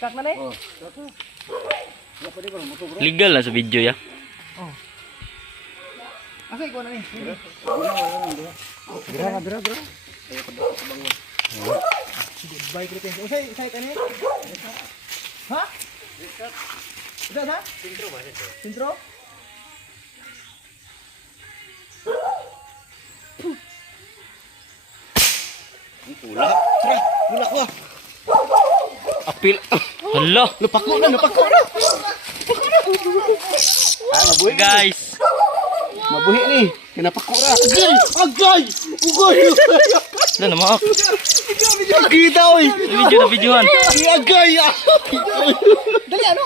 Kak na ne. Legal na sa video ya. Asa ikaw na ni? Dira. Goodbye Krites. Usay ka ni? Ha? Isa? Sintro? Pula ko. Apil. Hala. Lupak mo na. Mabuhi guys. Mabuhi ni. Kinapako ra. Agay! Ugoy! Wala na maak. Kita oy. Video na videohan. Agay! Dali ano?